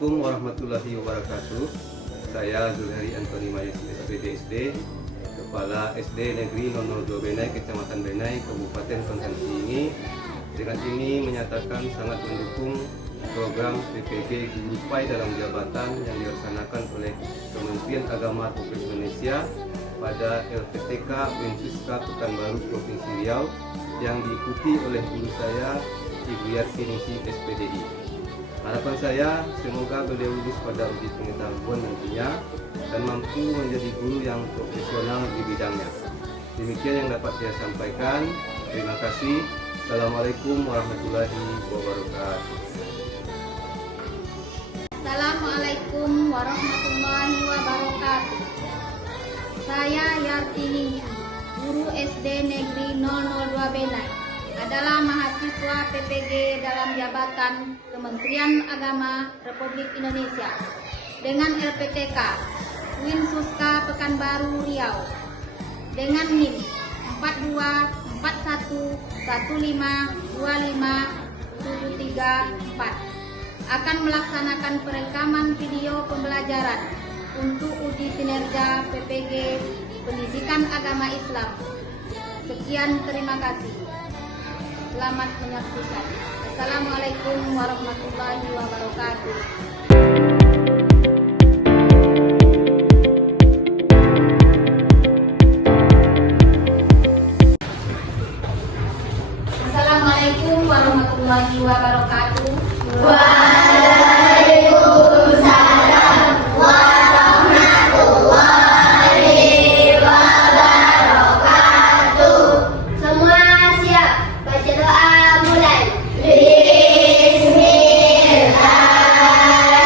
Assalamualaikum warahmatullahi wabarakatuh. Saya Zulhari Antoni Mayus SPD, Kepala SD Negeri 002 Benai, Kecamatan Benai, Kabupaten Pantang Tinggi. Dengan ini menyatakan sangat mendukung program PPG Guru Pai dalam jabatan yang dilaksanakan oleh Kementerian Agama Republik Indonesia pada LPTK Wensuska Pekanbaru Provinsi Riau yang diikuti oleh guru saya Ibu Yarti Ningsih SPDI. Harapan saya semoga beliau lulus pada uji pengetahuan nantinya dan mampu menjadi guru yang profesional di bidangnya. Demikian yang dapat saya sampaikan. Terima kasih. Assalamualaikum warahmatullahi wabarakatuh. Assalamualaikum warahmatullahi wabarakatuh. Saya Yarti Ningsih, guru SD Negeri 002 Benai, adalah mahasiswa PPG dalam jabatan Kementerian Agama Republik Indonesia dengan LPTK Wensuska Pekanbaru Riau dengan NIM 4241525734 akan melaksanakan perekaman video pembelajaran untuk uji kinerja PPG Pendidikan Agama Islam. Sekian, terima kasih. Selamat menyaksikan. Assalamualaikum warahmatullahi wabarakatuh. Assalamualaikum warahmatullahi wabarakatuh. Waalaikumsalam warahmatullahi wabarakatuh. Semua siap, baca doa mulai. Bismillahirrahmanirrahim.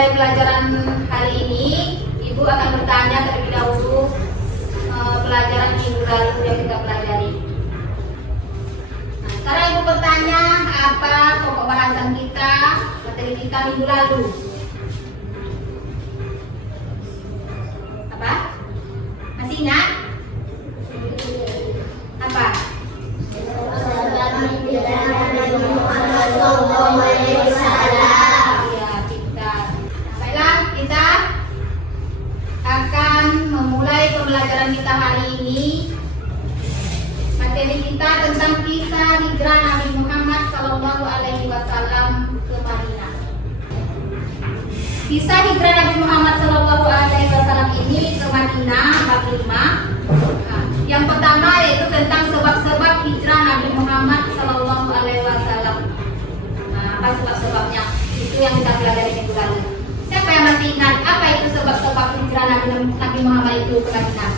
memulai pelajaran hari ini, Ibu akan bertanya terlebih dahulu pelajaran minggu lalu yang kita pelajari. Nah, sekarang Ibu bertanya apa pokok bahasan kita, materi kita minggu lalu. Apa? Masih ingat? Apa? Ya, pintar. Baiklah, kita akan memulai pembelajaran kita hari ini. Materi kita tentang kisah hijrah Nabi Muhammad SAW ke Madinah. Kisah hijrah Nabi Muhammad SAW ini ke Madinah bab 5. Nah, yang pertama yaitu tentang sebab-sebab hijrah Nabi Muhammad SAW. Nah, apa sebab-sebabnya? Itu yang kita pelajari minggu lalu. Siapa yang masih ingat apa itu sebab-sebab hijrah Nabi Muhammad itu ke Madinah?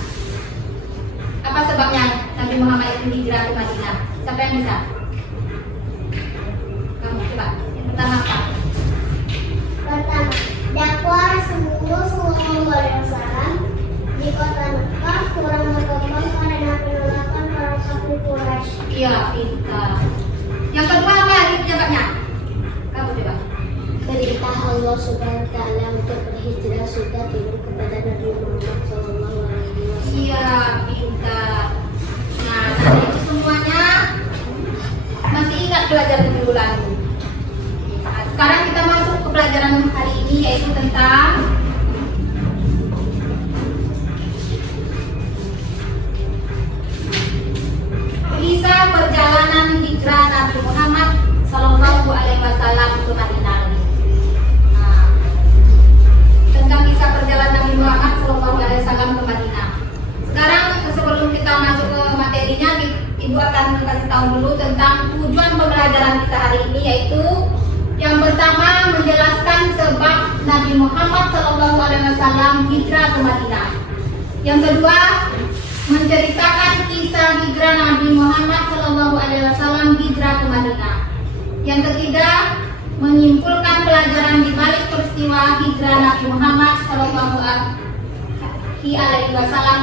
Apa sebabnya Nabi Muhammad itu hijrah ke Madinah? Siapa yang bisa? Kamu coba. Yang pertama apa? Pertama, dakwah Rasulullah SAW di kota Mekah kurang berkembang karena penolakan para kafir Quraisy. Iya, pintar. Yang kedua apa lagi penyebabnya? Kamu coba. Perintah Allah Subhanahu wa Ta'ala untuk berhijrah sudah turun kepada Nabi Muhammad SAW. Iya, pintar. Nah, tadi itu semuanya masih ingat pelajaran minggu lalu. Nah, sekarang kita masuk ke pelajaran hari ini yaitu tentang kisah perjalanan hijrah Nabi Muhammad SAW ke Madinah. Nah, tentang kisah perjalanan Nabi Muhammad SAW ke Madinah. Sekarang sebelum kita masuk ke materinya, Ibu akan kasih tahu dulu tentang tujuan pembelajaran kita hari ini, yaitu yang pertama menjelaskan sebab Nabi Muhammad SAW hijrah ke Madinah. Yang kedua menceritakan kisah hijrah Nabi Muhammad SAW hijrah ke Madinah. Yang ketiga menyimpulkan pelajaran di balik peristiwa hijrah Nabi Muhammad SAW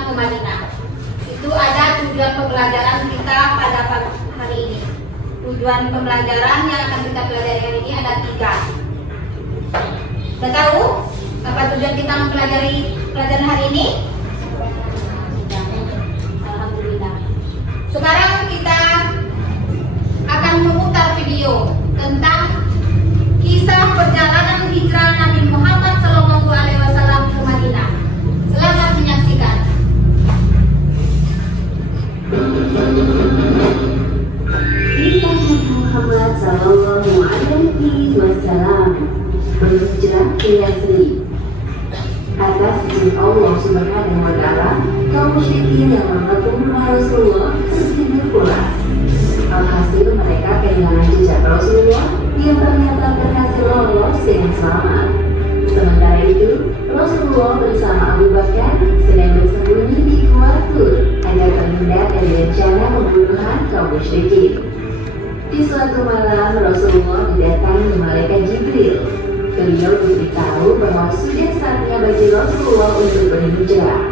ke Madinah. Itu ada tujuan pembelajaran kita pada hari ini. Tujuan pembelajaran yang akan kita pelajari hari ini ada 3. Sudah tahu apa tujuan kita mempelajari pelajaran hari ini? Alhamdulillah. Sekarang kita akan memutar video tentang kisah perjalanan hijrah Nabi Muhammad SAW ke Madinah. Selamat menyaksikan. Kisah Nabi Muhammad SAW berhijrah ke Yasrib. Atas izin Allah Subhanahu wa Ta'ala, kaum musyrikin yang mengepung rumah Rasulullah tertidur pulas. Alhasil mereka kehilangan jejak Rasulullah yang ternyata berhasil lolos dengan selamat. Sementara itu, Rasulullah bersama Abu Bakar sedang bersembunyi di Gua Tur agar terhindar dari rencana pembunuhan kaum musyrikin. Di suatu malam, Rasulullah didatangi malaikat Jibril. Beliau diberitahu bahwa sudah saatnya bagi Rasulullah untuk berhijrah.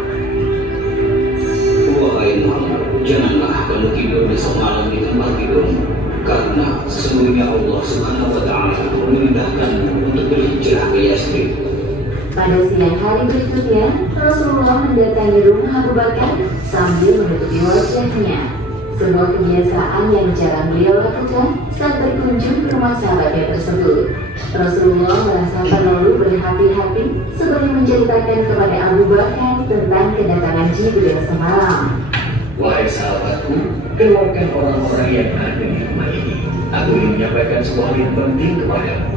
Wahai Muhammad, janganlah kamu tidur besok malam di tempat tidurmu, karena sesungguhnya Allah Subhanahu wa Ta'ala memerintahkanmu untuk berhijrah ke Yasrib. Pada siang hari berikutnya, Rasulullah mendatangi rumah Abu Bakar sambil menutupi wajahnya. Sebuah kebiasaan yang jarang beliau lakukan saat berkunjung ke rumah sahabatnya tersebut. Rasulullah merasa perlu berhati-hati sebelum menceritakan kepada Abu Bakar tentang kedatangan Jibril semalam. Wahai sahabatku, keluarkan orang-orang yang ada di rumah ini. Aku ingin menyampaikan sebuah yang penting kepadamu.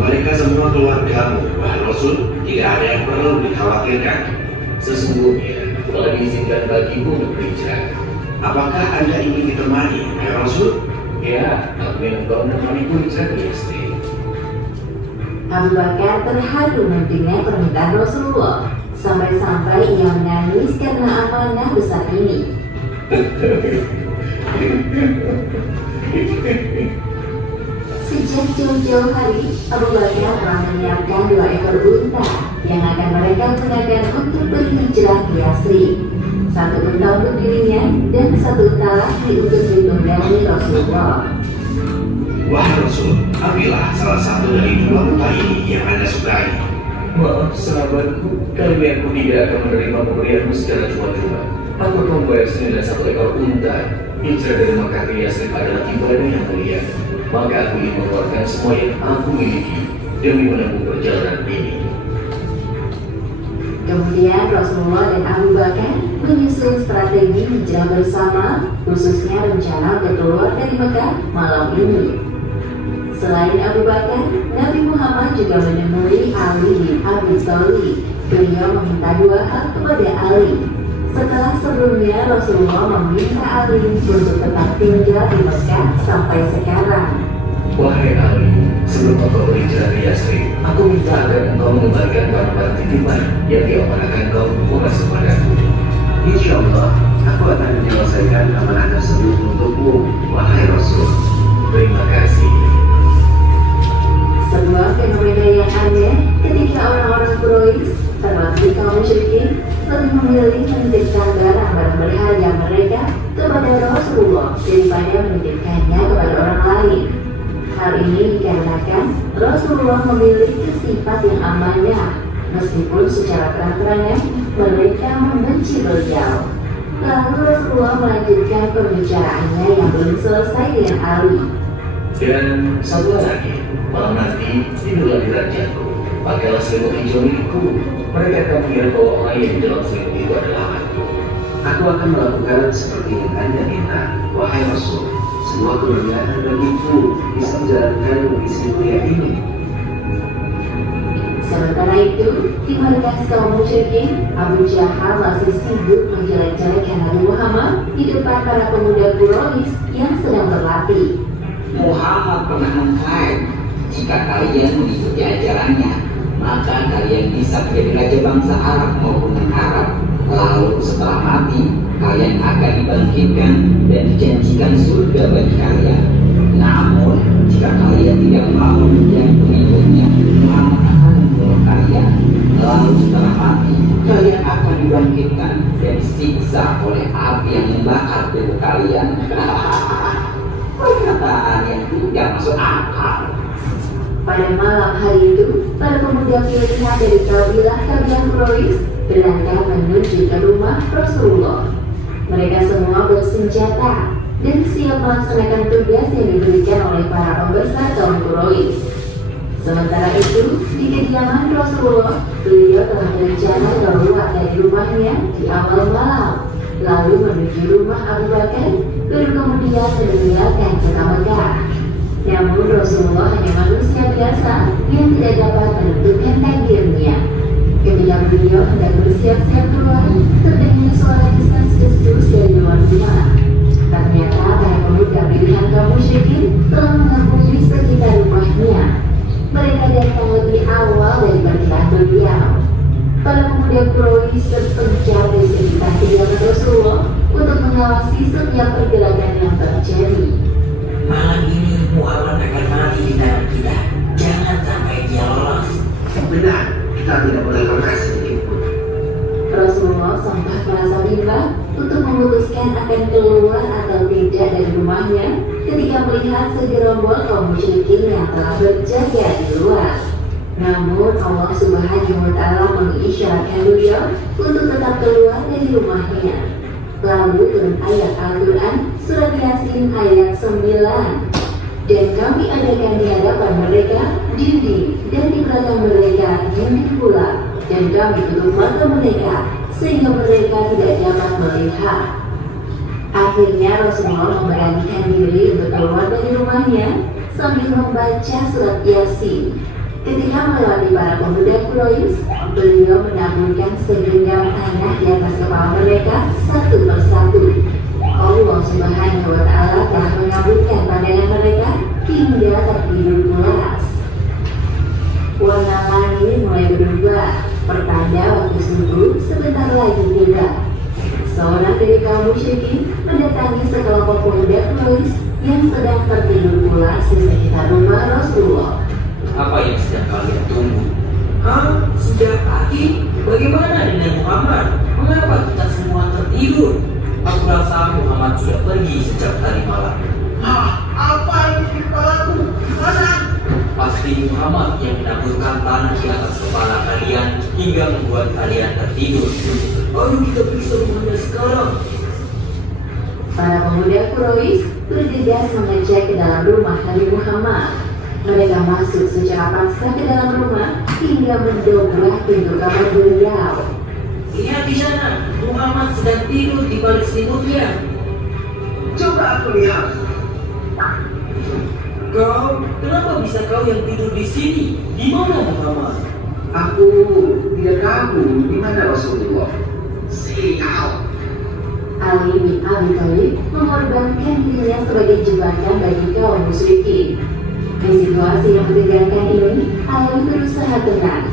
Mereka semua keluargamu, wahai Rasul, tidak ada yang perlu dikhawatirkan. Sesungguhnya telah diizinkan bagimu untuk berhijrah. Apakah Anda ingin ditemani, wahai Rasul? Ya, aku ingin engkau menemaniku hijrah ke Yasrib. Abu Bakar terharu mendengar permintaan Rasulullah, sampai-sampai ia menangis karena amanah besar ini. Sejak jauh-jauh hari, Abu Bakar telah menyiapkan 2 ekor unta yang akan mereka gunakan untuk berhijrah ke Yasrib. 1 unta untuk dirinya dan 1 unta lagi untuk ditunggangi Rasulullah. Wahai Rasul, ambillah salah satu dari 2 unta ini yang Anda sukai. Maaf sahabatku, kali ini aku tidak akan menerima pemberianmu secara cuma-cuma. Aku akan membayar senilai 1 ekor unta. Hijrah dari Makkah ke Yasrib adalah ibadah yang mulia. Maka aku ingin mengeluarkan semua yang aku miliki demi menempuh perjalanan ini. Kemudian Rasulullah dan Abu Bakar menyusun strategi hijrah bersama, khususnya rencana untuk keluar dari Mekah malam ini. Selain Abu Bakar, Nabi Muhammad juga menemui Ali bin Abi Thalib. Beliau meminta 2 hal kepada Ali. Setelah sebelumnya Rasulullah meminta Ali untuk tetap tinggal di Mekah sampai sekarang. Wahai Ali, sebelum engkau berhijrah ke Yasrib, aku minta agar engkau mengembalikan barang-barang titipan yang diamanahkan kau Muhammad kepadaku. Insya Allah, aku akan menyelesaikan amanah tersebut untukmu, wahai Rasul. Terima kasih. Sebuah fenomena yang aneh ketika orang-orang Quraisy, termasuk kaum musyrikin, lebih memilih menitipkan barang-barang berharga mereka kepada Rasulullah daripada menitipkannya kepada orang lain. Hal ini dikarenakan Rasulullah memiliki sifat yang amanah, meskipun secara terang-terangan mereka membenci beliau. Lalu Rasulullah melanjutkan pembicaraannya yang belum selesai dengan Ali. Dan satu lagi, malam nanti tidurlah di ranjangku. Pakailah selimut hijau milikku. Mereka akan mengira bahwa orang yang di dalam selimut itu adalah aku. Aku akan melakukan seperti yang Anda minta, wahai Rasul. Semua kemuliaan bagiku bisa menjalankan misi mulia ini. Sementara itu, di markas kaum musyrikin, Abu Jahal masih sibuk menjelek-jelekan Nabi Muhammad di depan para pemuda Quraisy yang sedang berlatih. Muhammad pernah mengklaim, jika kalian mengikuti ajarannya, maka kalian bisa menjadi raja bangsa Arab maupun non-Arab. Lalu setelah mati, kalian akan dibangkitkan dan dijanjikan surga bagi kalian. Namun, jika kalian tidak mau menjadi pengikutnya, Muhammad akan membunuh kalian. Lalu setelah mati, kalian akan dibangkitkan dan disiksa oleh api yang membakar tubuh kalian. Perkataan yang tidak masuk akal. Pada malam hari itu, para pemuda pilihan dari kabilah Quraisy berangkat menuju ke rumah Rasulullah. Mereka semua bersenjata dan siap melaksanakan tugas yang diberikan oleh para pembesar kaum Quraisy. Sementara itu, di kediaman Rasulullah, beliau telah berencana keluar dari rumahnya di awal malam, lalu menuju rumah Abu Bakar, baru kemudian meninggalkan kota Mekah. Namun Rasulullah hanya manusia biasa yang tidak dapat menentukan takdirnya. Ketika beliau hendak bersiap-siap keluar, terdengar suara desas-desus dari luar rumah. Ternyata para pemuda pilihan kaum musyrikin telah mengampuni di sekitar rumahnya. Mereka datang lebih awal dari perkiraan beliau. Para pemuda Quraisy berpencar di sekitar kediaman Rasulullah untuk mengawasi setiap pergerakan yang terjadi. Malam ini Muhammad akan mati di tangan kita. Jangan sampai dia lolos. Benar, kita tidak boleh lengah sedikitpun. Rasulullah sempat merasa bimbang untuk memutuskan akan keluar atau tidak dari rumahnya ketika melihat segerombol kaum musyrikin yang telah berjaga di luar. Namun Allah Subhanahu wa Ta'ala mengisyaratkan beliau untuk tetap keluar dari rumahnya. Lalu turun ayat Al-Quran surat Yasin ayat 9. Dan kami adakan di hadapan mereka dinding dan di belakang mereka dinding pula, dan kami tutup mata mereka sehingga mereka tidak dapat melihat. Akhirnya Rasulullah memberanikan diri untuk keluar dari rumahnya sambil membaca surat Yasin. Ketika melewati para pemuda Quraisy, beliau menaburkan segenggam tanah di atas kepala mereka satu persatu. Allah Subhanahu wa Ta'ala telah mengabulkan pandangan mereka hingga tertidur pulas. Warna langit mulai berubah, pertanda waktu subuh sebentar lagi tiba. Seorang dari kaum musyrikin mendatangi sekelompok pemuda Quraisy yang sedang tertidur pulas di sekitar rumah Rasulullah. Apa yang sedang kalian tunggu? Hah? Sudah pagi? Bagaimana dengan Muhammad? Mengapa kita semua tertidur? Aku rasa Muhammad sudah pergi sejak tadi malam. Apa yang kita lakukan? Mana? Pasti Muhammad yang menaburkan tanah di atas kepala kalian hingga membuat kalian tertidur. Ayo kita periksa rumahnya sekarang. Para pemuda Quraisy bergegas mengecek ke dalam rumah Nabi Muhammad. Mereka masuk secara paksa ke dalam rumah hingga mendobrak pintu kamar beliau. Lihat di sana, Muhammad sedang tidur di balik selimutnya. Coba aku lihat. Kau, kenapa bisa kau yang tidur di sini? Di mana Muhammad? Aku tidak tahu di mana Rasulullah. Sial. Ali bin Abi Thalib mengorbankan dirinya sebagai jebakan bagi kaum musyrikin. Di situasi yang menegangkan ini, Ali berusaha tenang.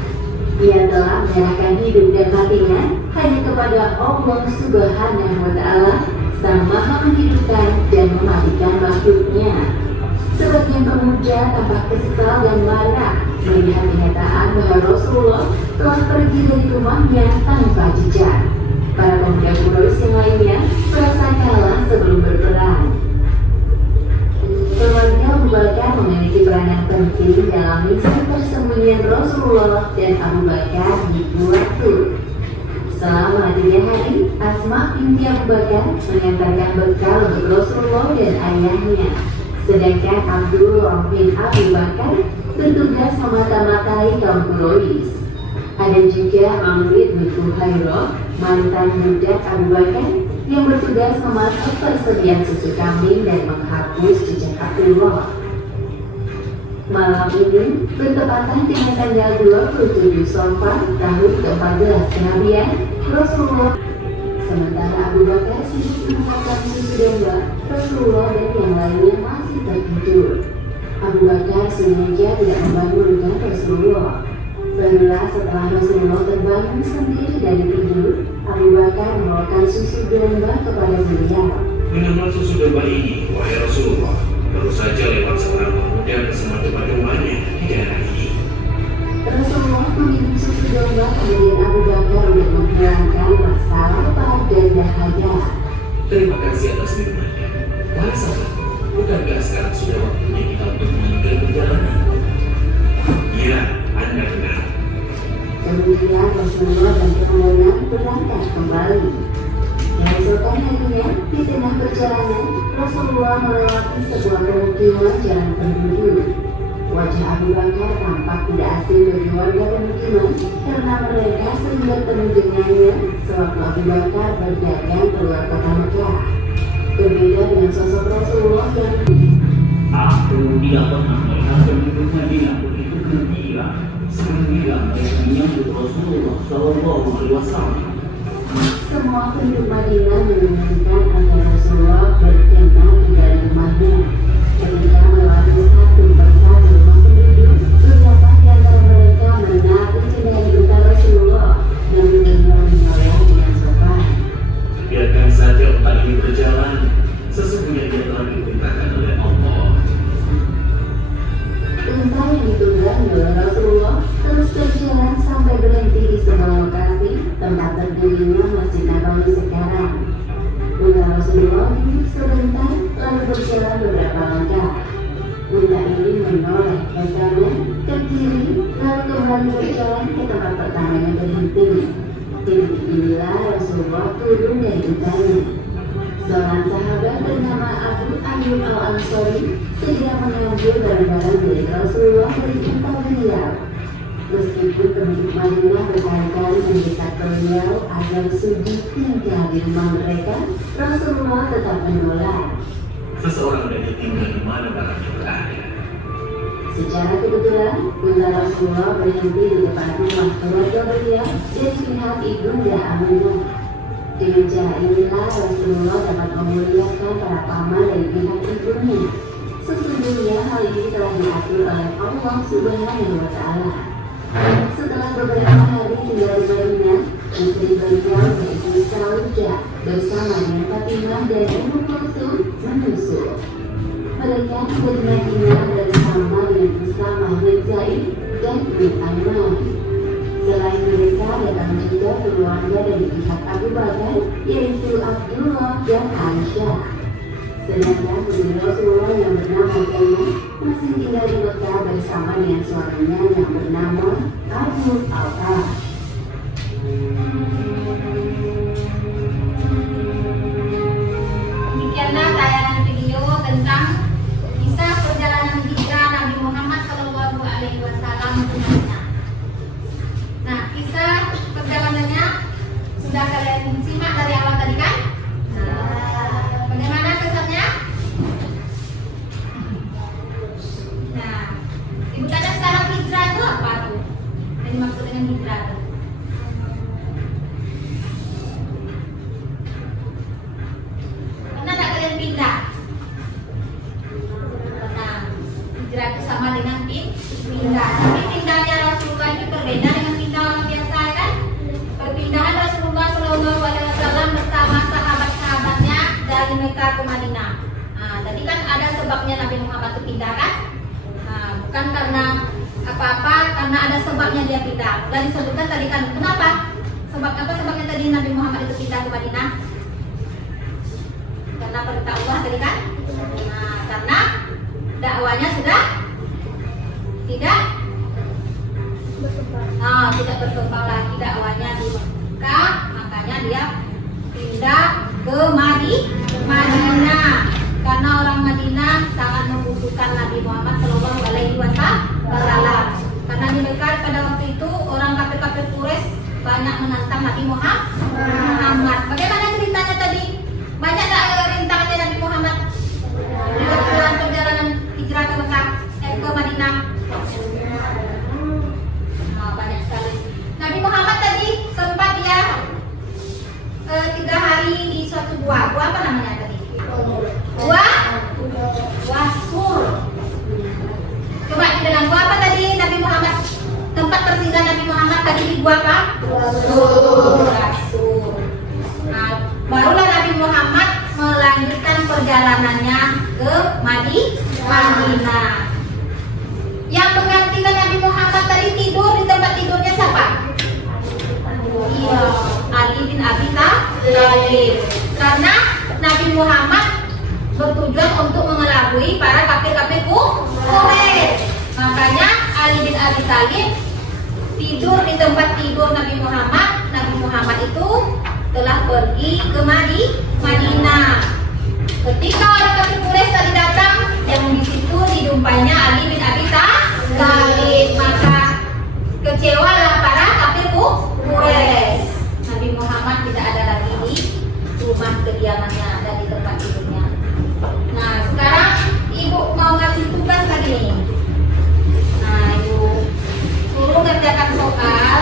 Ia telah menyerahkan hidup dan matinya hanya kepada Allah Subhanahu wa Ta'ala, Sang Maha menghidupkan dan mematikan makhluknya. Sebagian pemuda tampak kesal dan marah melihat kenyataan bahwa Rasulullah telah pergi dari rumahnya tanpa jejak. Para pemuda Quraisy yang lainnya merasa kalah sebelum berperang. Keluarga Abu Bakar memiliki peranan penting dalam misi persembunyian Rasulullah dan Abu Bakar di Gua Tur. Selama 3 hari, Asma binti Abu Bakar mengantarkan bekal untuk Rasulullah dan ayahnya. Sedangkan Abdullah bin Abu Bakar bertugas memata-matai kaum Quraisy. Ada juga Amr bin Fuhairah, mantan budak Abu Bakar, yang bertugas memasak persediaan susu kambing dan menghapus jejak Abdullah. Malam ini bertepatan dengan tanggal 27 Safar tahun ke-14 kenabian Rasulullah. Sementara Abu Bakar sibuk memakan susu domba, Rasulullah dan yang lainnya masih tertidur. Abu Bakar sengaja tidak membangunkan Rasulullah. Barulah setelah Rasulullah terbangun sendiri dari tidur, Abu Bakar membawakan susu domba kepada beliau. Minumlah susu domba ini, wahai Rasulullah. Baru saja lewat seorang pemuda bersama tempat rumahnya di daerah ini. Rasulullah meminum susu domba kemudian Abu Bakar untuk menghilangkan rasa lapar dan dahaga. Terima kasih atas minumannya. Wahai sahabat, bukankah sekarang sudah waktunya kita untuk melanjutkan perjalanan? Iya, Anda benar. Kemudian Rasulullah dan rombongan berangkat kembali. Keesokan harinya, di tengah perjalanan, Rasulullah melewati sebuah pemukiman jalan penduduk. Wajah Abu Bakar tampak tidak asing bagi warga pemukiman karena mereka sering bertemu dengannya sewaktu Abu Bakar berdagang keluar kota Mekah. Berbeda dengan sosok Rasulullah yang Aku tidak pernah melihat penduduk Madinah begitu gembira sehingga mereka menyambut Rasulullah SAW. semua penduduk Madinah menginginkan agar Rasulullah berkenan di dalam rumahnya. Ketika melewati satu persatu rumah penduduk, beberapa di antara mereka menarik jendela unta Rasulullah dan beliau menoleh dengan sopan. Biarkan saja unta ini berjalan. Sesungguhnya dia telah diperintahkan oleh Allah. Unta yang ditunggangi oleh Rasulullah terus berjalan sampai berhenti di sebuah lokasi tempat berdirinya Masjid Nabawi sekarang. Unta Rasulullah duduk sebentar lalu berjalan beberapa langkah. Unta ini menoleh ke kanan, ke kiri, lalu kembali berjalan ke tempat pertamanya berhenti. Titik inilah Rasulullah turun dari untanya. Seorang sahabat bernama Abu Ayyub Al-Ansari segera mengambil barang-barang milik Rasulullah dari unta beliau. Meskipun penduduk Madinah berkali-kali mendesak beliau agar sudi tinggal di rumah mereka, Rasulullah tetap menolak. Seseorang tidak tinggal di mana barangnya berada. Secara kebetulan, unta Rasulullah berhenti di depan rumah keluarga beliau dari pihak ibunda Aminah. Dengan cara inilah Rasulullah dapat memuliakan para paman dari pihak ibunya. Sesungguhnya hal ini telah diatur oleh Allah Subhanahu wa Ta'ala. Setelah beberapa hari tinggal di Madinah, istri beliau yaitu Saudah bersama dengan Fatimah dan Ummu Kulsum menyusul. Mereka bermadinah bersama dengan Usama bin Zaid dan bin Ammar. Selain mereka datang juga keluarga dari pihak Abu Bakar, yaitu Abdullah dan Aisyah. Sedangkan Nabi Rasulullah yang bernama Zainab masih tinggal di Mekah bersama dengan suaminya yang bernama Abu Al-As. Demikianlah tayangan video tentang kisah perjalanan hijrah Nabi Muhammad SAW ke Madinah. Nah, kisah perjalanannya sudah kalian simak dari awal tadi kan? Bagaimana kesannya? Nah, ibu tanya sekarang hijrah itu apa tuh? Yang dimaksud dengan hijrah tuh? Pernah tak kalian pindah? Pernah. Hijrah itu sama dengan pindah. Tapi pindahnya Rasulullah itu berbeda dengan pindah orang biasa kan? Perpindahan Rasulullah SAW bersama sahabat-sahabatnya dari Mekah ke Madinah. Nah, tadi kan ada sebabnya Nabi Muhammad itu pindah kan? Nah, bukan karena apa-apa, karena ada sebabnya dia pindah. Dan disebutkan tadi kan, kenapa? Sebab apa sebabnya tadi Nabi Muhammad itu pindah ke Madinah? Karena perintah Allah tadi kan? Nah, karena dakwanya sudah tidak berkembang lagi dakwanya di Mekah, makanya dia pindah ke Madinah. Karena orang Madinah sangat membutuhkan Nabi Muhammad SAW. Karena di Mekah pada waktu itu orang kafir-kafir Quraisy banyak menantang Nabi Muhammad. Bagaimana ceritanya tadi? Banyak tak rintangannya Nabi Muhammad dalam perjalanan hijrah ke Mekah, ke Madinah? Banyak sekali. Nabi Muhammad tadi sempat ya 3 hari di suatu gua apa namanya tadi? Gua Sur. Coba di dalam gua apa tadi Nabi Muhammad? Tempat tersinggah Nabi Muhammad tadi di gua apa? Sur. Nah, barulah Nabi Muhammad melanjutkan perjalanannya ke Madinah. Yang menggantikan Nabi Muhammad tadi tidur di tempat tidurnya siapa? Iya, Ali bin Abi Thalib. Karena Nabi Muhammad bertujuan untuk mengelabui para kafir-kafir Quraisy. Makanya Ali bin Abi Thalib tidur di tempat tidur Nabi Muhammad. Nabi Muhammad itu telah pergi ke Madinah. Ketika orang kafir Quraisy tadi datang, yang di situ dijumpainya Ali bin Abi Thalib, maka kecewalah para kafir Quraisy. Nabi Muhammad tidak ada lagi di rumah kediamannya, ada di tempat tidurnya. Nah, sekarang ibu mau ngasih tugas lagi nih. Nah, ibu suruh kerjakan soal,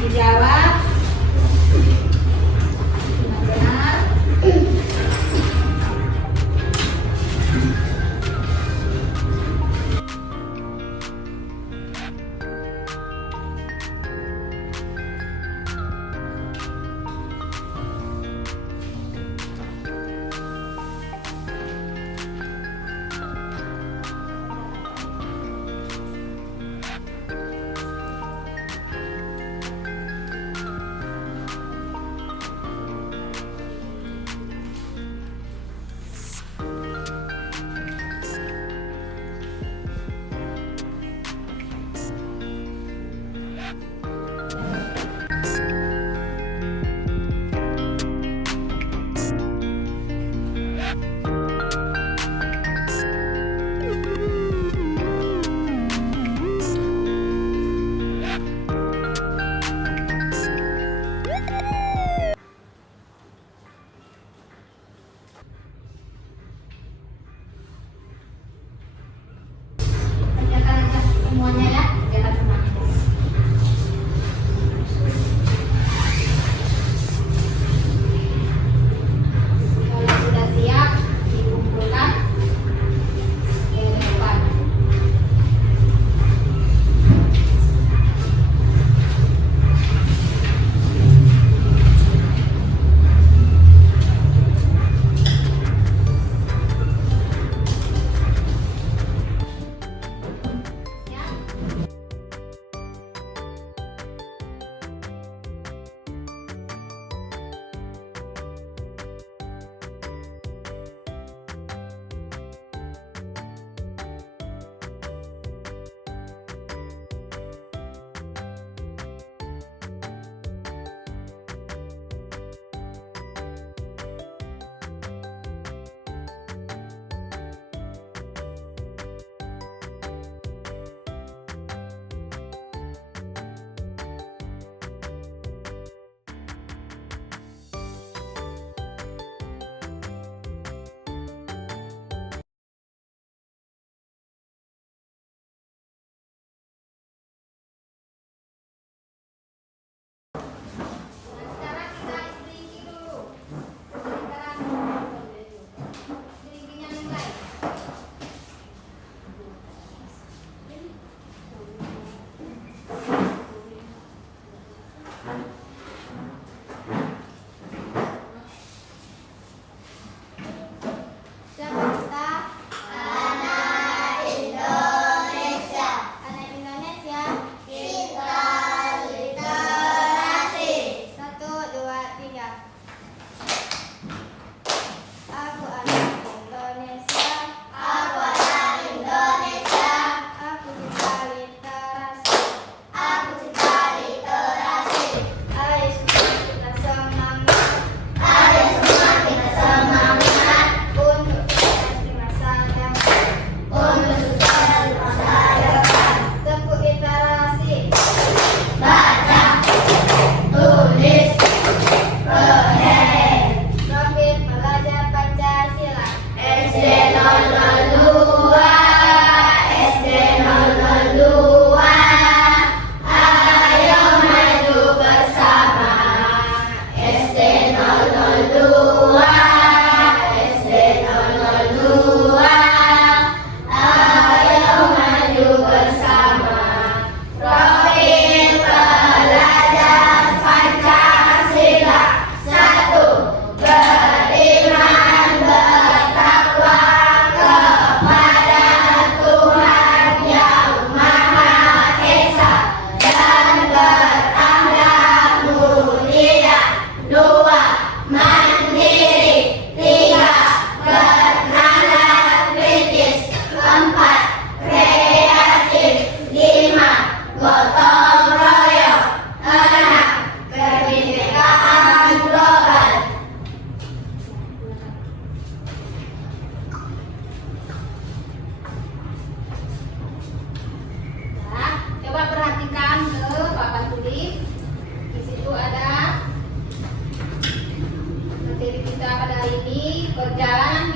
dijawab benar.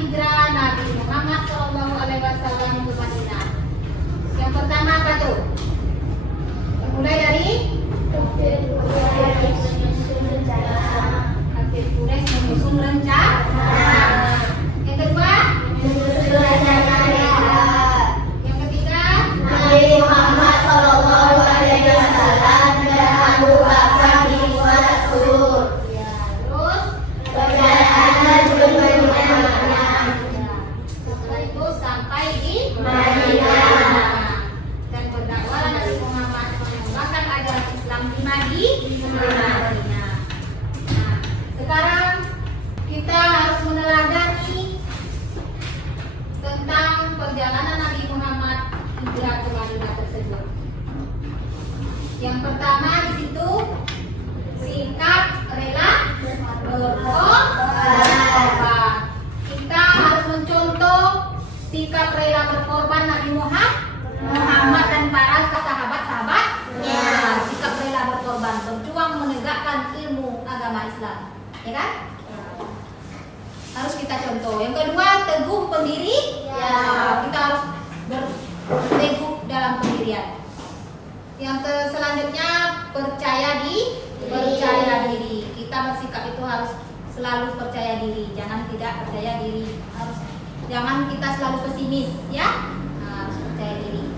hijrah Nabi Muhammad SAW ke Madinah. Yang pertama apa tuh? Mulai dari Kafir Quraisy menyusun rencana. Yang kedua, yang ketiga, Nabi Muhammad Sallallahu Alaihi Wasallam dan Abu Bakar bin Mas'ud. ya, terus Perjalanan menuju Madinah. setelah itu sampai di Madinah. dan berdakwah Nabi Muhammad mengembangkan ajaran Islam di Madinah. Nah, sekarang kita harus meneladani tentang perjalanan Nabi Muhammad hijrah ke Madinah tersebut. Yang pertama di situ sikap rela berkorban. Kita harus mencontoh sikap rela berkorban Nabi Muhammad dan para sahabat-sahabatnya. Sikap rela berkorban, berjuang menegakkan ilmu agama Islam, ya kan? Harus kita contoh. Yang kedua, teguh pendiri. Ya, kita harus berteguh dalam pendirian. Yang selanjutnya percaya diri. Kita bersikap itu harus selalu percaya diri, jangan tidak percaya diri. Jangan kita selalu pesimis, ya. Harus percaya diri.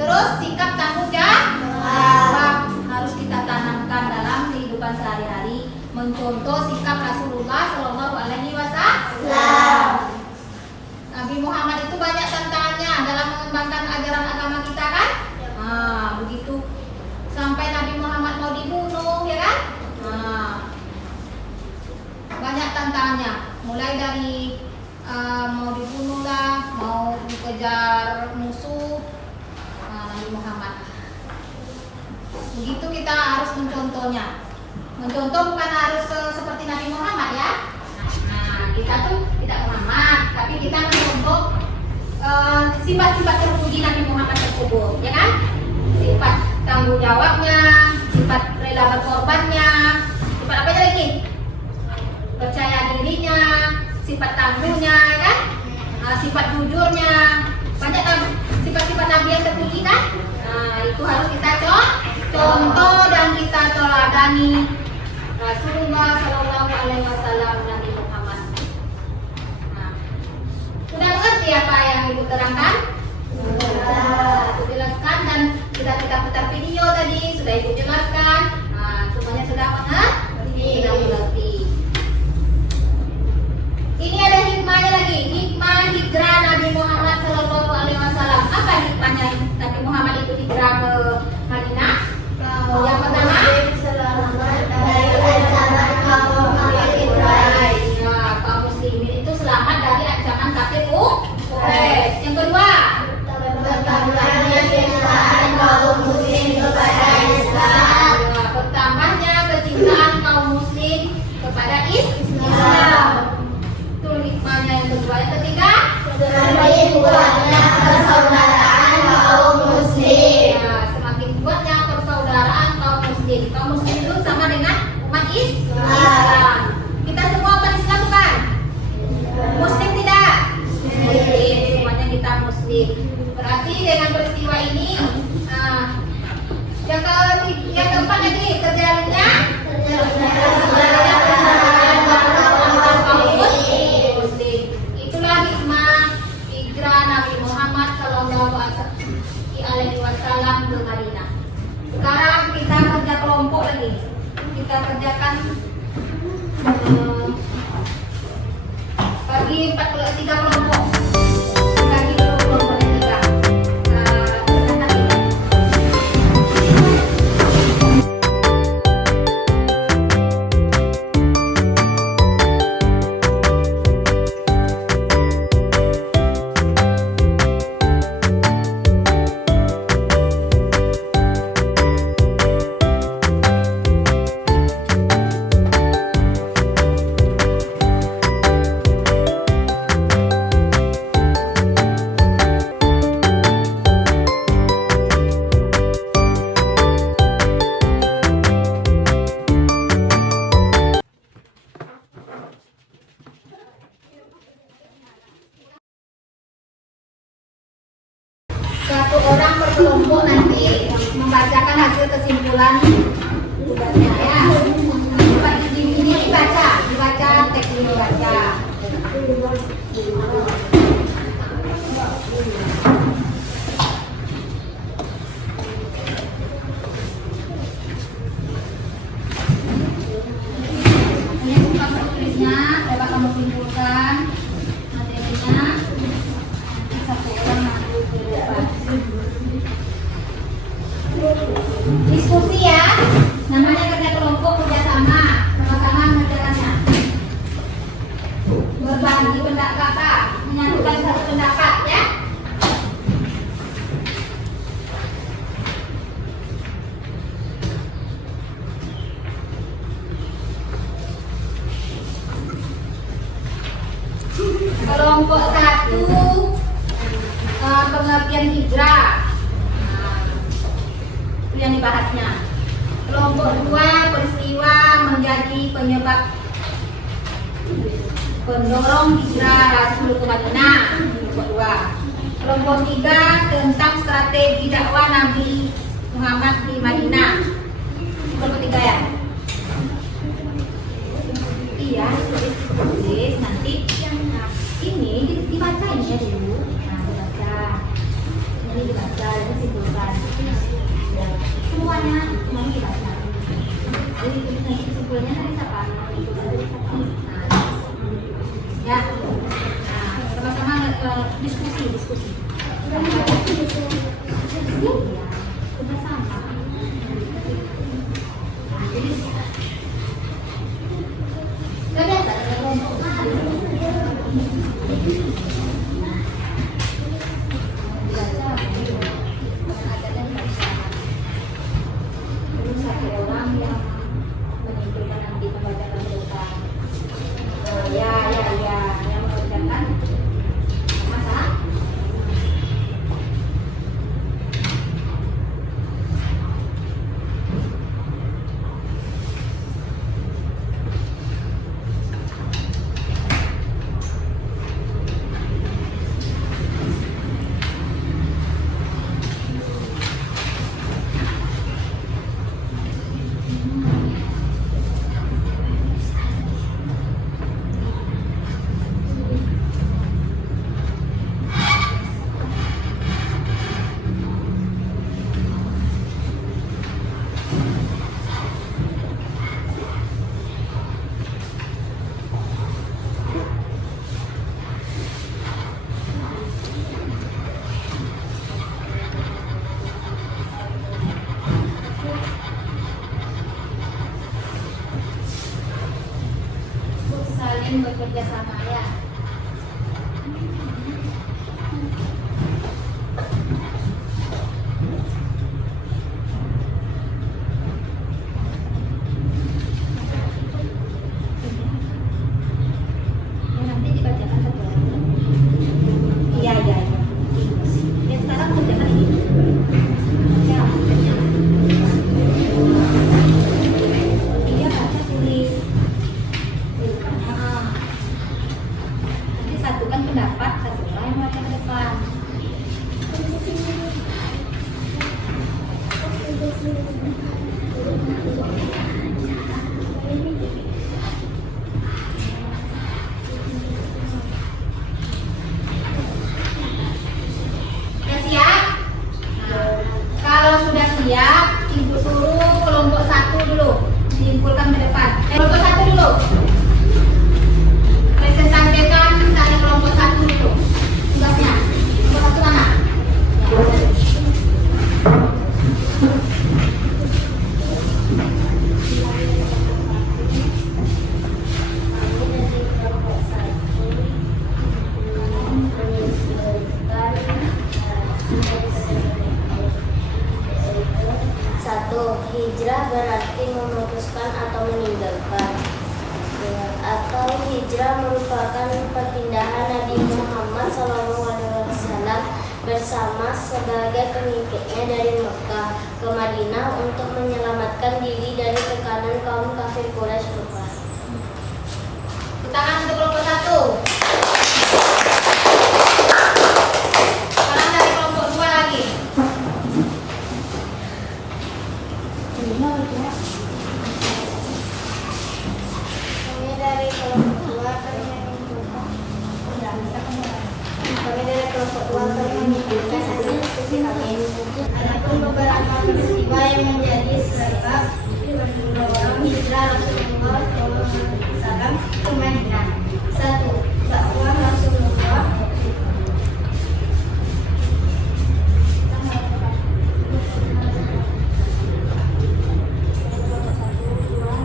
Terus sikap tanggung jawab harus kita tanamkan dalam kehidupan sehari-hari, mencontoh sikap Rasulullah Shallallahu Alaihi Wasallam. Nabi Muhammad itu banyak tantangannya dalam mengembangkan ajaran agama kita, kan? Begitu sampai Nabi Muhammad mau dibunuh, ya kan? Banyak tantangannya, mulai dari mau dibunuh lah, mau dikejar musuh. Nabi Muhammad. Begitu kita harus mencontohnya. Mencontoh bukan harus seperti Nabi Muhammad, ya. Kita tuh tidak Muhammad, tapi kita mencontoh sifat-sifat terpuji Nabi Muhammad tersebut, ya kan? Sifat tanggung jawabnya, sifat rela berkorbannya, sifat apa lagi? Percaya dirinya, sifat tangguhnya, ya kan? Sifat jujurnya, banyak sifat-sifat Nabi yang terpuji, kan? Itu harus kita contoh dan kita teladani Rasulullah Shallallahu Alaihi Wasallam Nabi Muhammad. Sudah mengerti apa yang Ibu terangkan? Sudah jelaskan dan sudah kita putar video tadi, sudah Ibu jelaskan. Semuanya sudah mengerti. Ini ada hikmahnya lagi, hikmah hijrah Nabi Muhammad Sallallahu Alaihi Wasallam. Apa hikmahnya Nabi Muhammad itu hijrah ke Madinah? Yang pertama, dari ancaman kaum kafir Quraisy. Kaum muslimin itu selamat dari ancaman kafir Quraisy. Yang kedua, Bertambahnya kecintaan kaum muslim kepada Islam. bertambahnya kecintaan kaum muslim kepada Islam. Itu hikmahnya yang kedua. Yang ketiga, Semakin kuatnya persaudaraan kaum muslim. semakin kuatnya persaudaraan kaum muslim. Kaum muslim itu sama dengan umat Islam. Kita semua umat Islam bukan? Muslim tidak? Muslim. Semuanya kita muslim. Berarti dengan peristiwa ini, yang keempat lagi terjalinnya muslim. Itulah hikmah hijrah Nabi Muhammad Sallallahu Alaihi Wasallam ke Madinah. Sekarang kita kerja kelompok lagi. Kita kerjakan bagi 3 kelompok. Bagi kelompok yang kita kerjakan ini. kelompok nanti membacakan hasil kesimpulan tugasnya ya. Ini dibaca teks ini dibaca. Ini bukan tertulisnya, coba kamu simpulkan materinya. Satu orang mampu berdebat. Diskusi ya, namanya kerja kelompok kerjasama, sama-sama mengerjakannya. Berbagi pendapat, menyatukan satu pendapat ya. Kelompok 1 pengertian hijrah. Itu yang dibahasnya. Kelompok 2 peristiwa menjadi penyebab pendorong hijrah Rasul ke Madinah. Kelompok 2. Kelompok 3 tentang strategi dakwah Nabi Muhammad di Madinah. Kelompok 3 ya. Iya, tulis nanti ini dibacain ya dulu. Nah, dibaca. Ini dibaca, ini simpulkan. Semuanya dibaca. Jadi nanti kesimpulannya nanti siapa? Ya. Nah, sama-sama diskusi. Ya, sudah sama. Jadi sudah biasa ada kelompok satu orang yang menentukan nanti membacakan doa. Ya, yang mengerjakan masa. Saling bekerja sama ya. Nanti dibacakan satu orang. Iya. Ya sekarang kerjakan ini. Ya. Iya, baca tulis. Nanti satukan pendapat, satu orang yang baca ke depan. Sudah siap? Nah, kalau sudah siap, ibu suruh kelompok 1 dulu diimpulkan ke depan. Kelompok 1 dulu. Presentasikan dari kelompok 1 dulu. Tugasnya. Kelompok 1 mana? Satu, hijrah berarti memutuskan atau meninggalkan. Atau hijrah merupakan perpindahan Nabi Muhammad SAW bersama sebagai pengikutnya dari Mekah ke Madinah untuk menyelamatkan diri dari tekanan kaum kafir Quraisy Mekah. Tangan untuk kelompok 1. Sekarang dari kelompok 2 lagi. menunjukkan hasil diskusi kami. Adapun beberapa peristiwa yang menjadi sebab mendorong hijrah Rasulullah SAW ke Madinah. 1. Dakwah Rasulullah.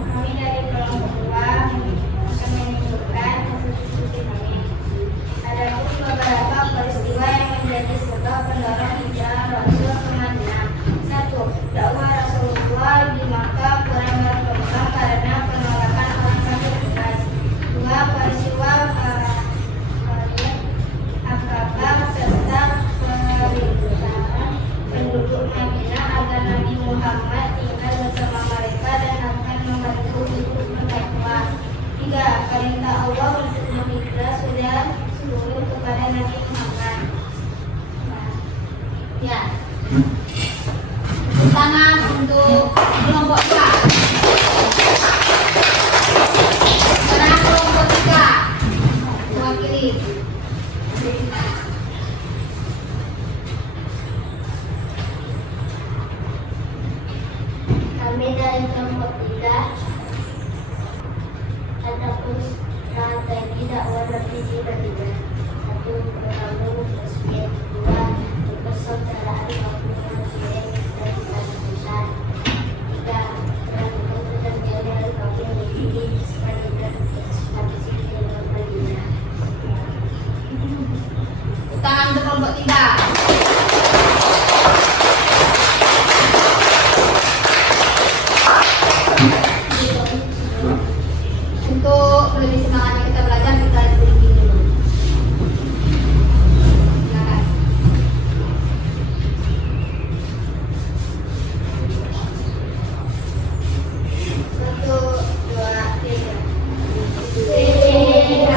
Kami dari kelompok 2 akan menunjukkan hasil diskusi kami. Adapun beberapa peristiwa yang menjadi sebab pendorong hijrah Rasul ke Madinah. 1. Dakwah Rasulullah di Makkah kurang berkembang karena penolakan orang kafir keras. 2. Peristiwa Akabah serta perintah penduduk Madinah agar Nabi Muhammad tinggal bersama mereka dan akan membantu hidup bertakwa. 3. Perintah Allah untuk berhijrah sudah turun kepada Nabi Muhammad. Ya. Tangan untuk kelompok 2. Sekarang kelompok 3 mewakili. Kami dari kelompok 3. Adapun strategi dakwah Nabi di Madinah. 1. Membangun masjid. 2. Persaudaraan kaum muslimin dan kesatuan. 3. Melakukan perjanjian kaum muslimin Madinah ekspansi ke Madinah. Tangan untuk kelompok 3. Untuk lebih semangatnya kita belajar, kita ikuti dulu. Silakan. 1, 2, 3.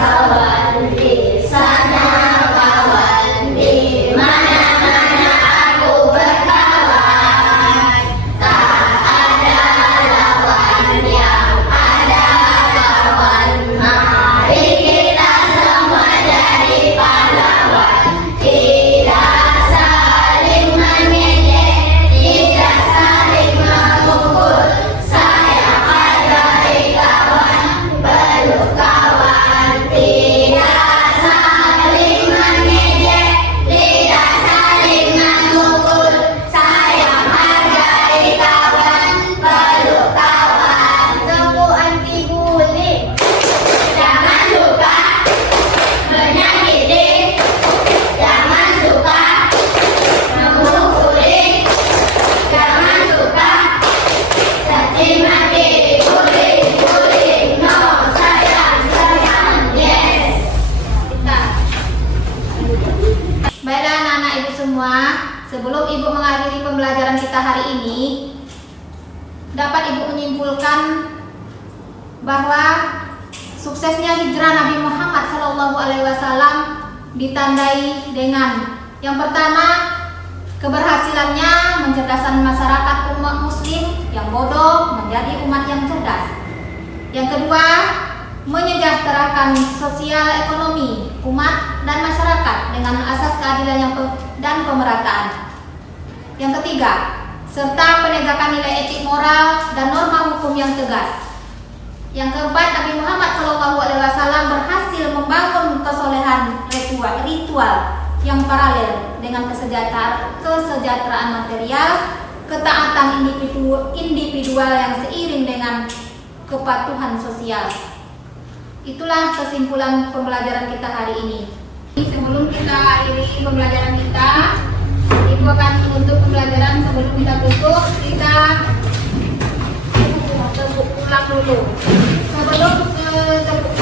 Kawan di sana, kawan di mana-mana aku berkawan. Tak ada lawan yang ada kawan. Mari kita semua jadi pahlawan. Tidak saling mengejek, tidak saling memukul. Sayang hargai kawan, peluk kawan. Tidak saling mengejek, tidak saling memukul. Sayang hargai kawan, peluk kawan. Temu anti bullying, jangan suka menyakiti, jangan suka memukuli, jangan suka caci maki, bullying, no, sayang, yes. Baiklah anak-anak ibu semua, sebelum ibu mengakhiri pembelajaran kita hari ini, dapat ibu menyimpulkan bahwa suksesnya hijrah Nabi Muhammad SAW ditandai dengan yang pertama, keberhasilannya mencerdaskan masyarakat umat muslim yang bodoh menjadi umat yang cerdas. Yang kedua, menyejahterakan sosial ekonomi umat dan masyarakat dengan asas keadilan dan pemerataan. Yang ketiga, serta penegakan nilai etik moral dan norma hukum yang tegas. Yang keempat, Nabi Muhammad SAW berhasil membangun kesolehan ritual yang paralel dengan kesejahteraan material, ketaatan individual yang seiring dengan kepatuhan sosial. Itulah kesimpulan pembelajaran kita hari ini. Sebelum kita akhiri pembelajaran kita, ibu akan menutup pembelajaran. Sebelum kita tutup, kita tepuk ulang dulu. Sebelum tepuk